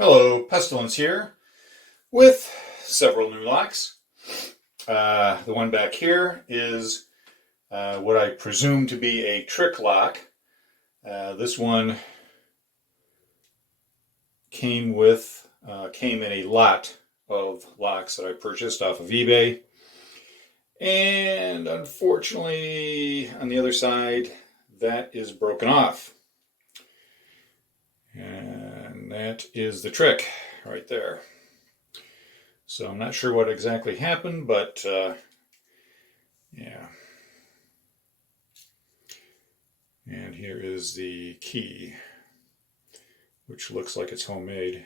Hello, Pestilence here with several new locks. The one back here is what I presume to be a trick lock. This one came in a lot of locks that I purchased off of eBay. And unfortunately, on the other side, that is broken off. And that is the trick right there. So I'm not sure what exactly happened, but yeah. And here is the key, which looks like it's homemade.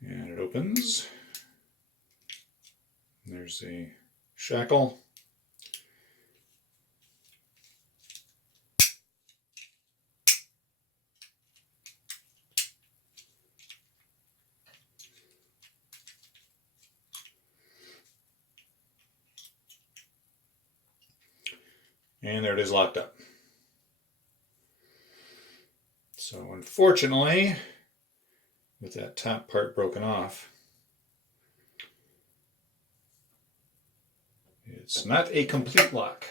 And it opens. There's the shackle. And there it is, locked up. So unfortunately, with that top part broken off, it's not a complete lock.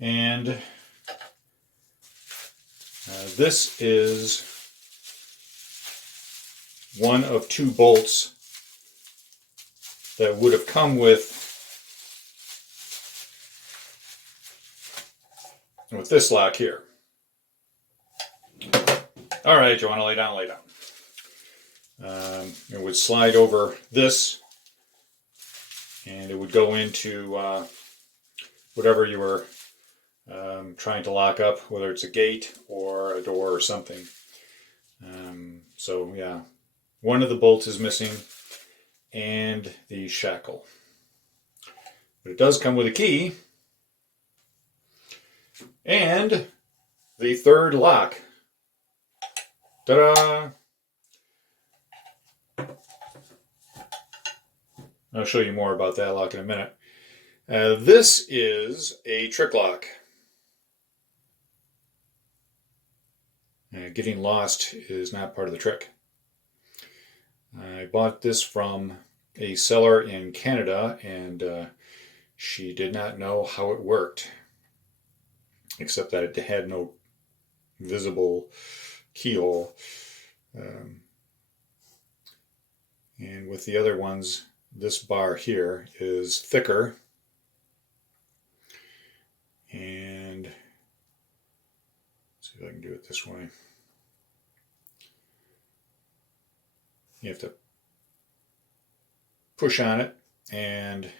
And this is one of two bolts that would have come with this lock here. All right, you want to lay down, lay down. It would slide over this, and it would go into whatever you were trying to lock up, whether it's a gate or a door or something. So yeah, one of the bolts is missing, and the shackle. But it does come with a key, and the third lock. Ta-da! I'll show you more about that lock in a minute. This is a trick lock. Getting lost is not part of the trick. I bought this from a seller in Canada, and she did not know how it worked, except that it had no visible keyhole. And with the other ones, this bar here is thicker, and let's see if I can do it this way. You have to push on it, and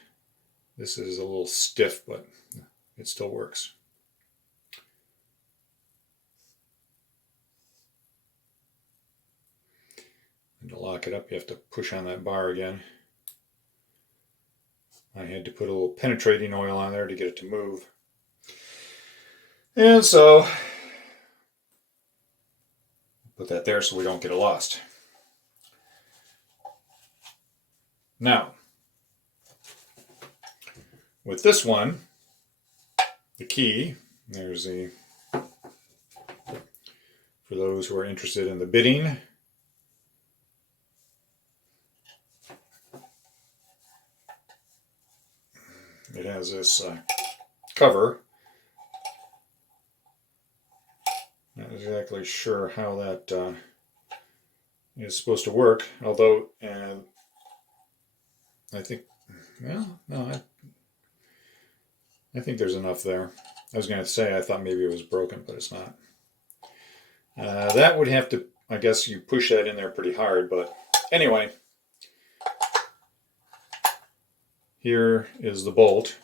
this is a little stiff, but it still works. And to lock it up, you have to push on that bar again. I had to put a little penetrating oil on there to get it to move. And so, put that there so we don't get it lost. Now, with this one, the key, there's the, for those who are interested in the bitting, it has this cover. Not exactly sure how that is supposed to work, although I think, well, no, I think there's enough there. I was going to say I thought maybe it was broken, but it's not. That would have to, I guess you push that in there pretty hard, but anyway. Here is the bolt,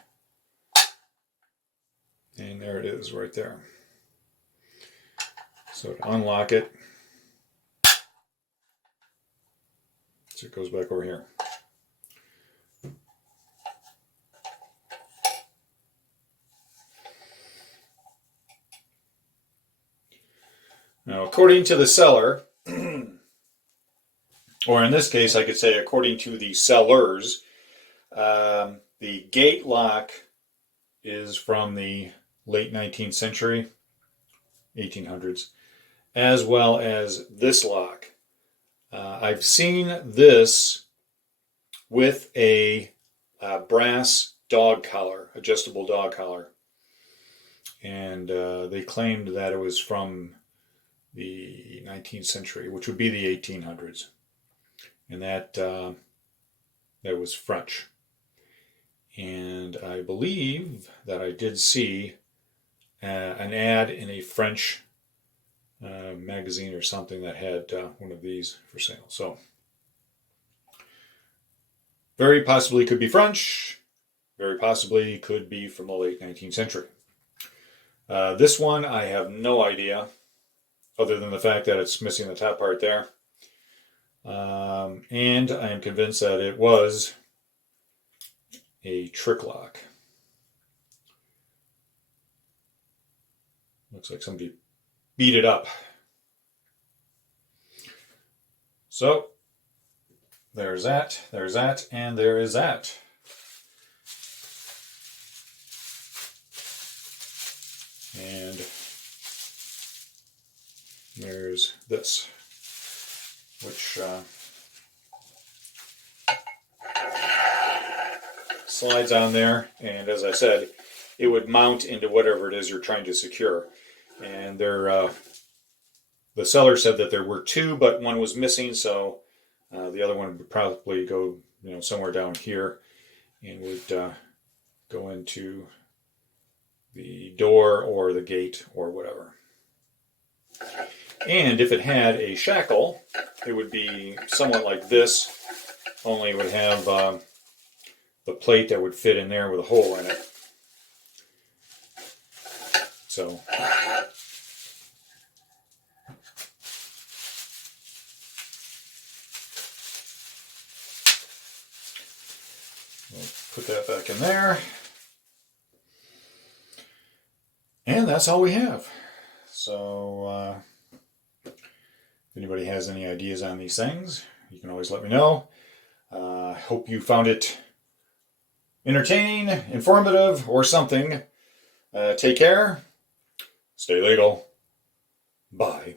and there it is right there. So to unlock it, so it goes back over here. Now, according to the seller, or in this case, I could say according to the sellers, the gate lock is from the late 19th century, 1800s, as well as this lock. I've seen this with a brass dog collar, adjustable dog collar. And they claimed that it was from the 19th century, which would be the 1800s. And that was French. And I believe that I did see an ad in a French magazine or something that had one of these for sale. So very possibly could be French, very possibly could be from the late 19th century. This one, I have no idea, other than the fact that it's missing the top part there. And I am convinced that it was a trick lock. Looks like somebody beat it up. So, there's that, and there is that. And there's this, which slides on there, and as I said, it would mount into whatever it is you're trying to secure. And the seller said that there were two, but one was missing, so the other one would probably go, somewhere down here, and would go into the door or the gate or whatever. And if it had a shackle, it would be somewhat like this, only it would have the plate that would fit in there with a hole in it. So we'll put that back in there. And that's all we have. So if anybody has any ideas on these things, you can always let me know. I hope you found it entertaining, informative, or something. Take care. Stay legal. Bye.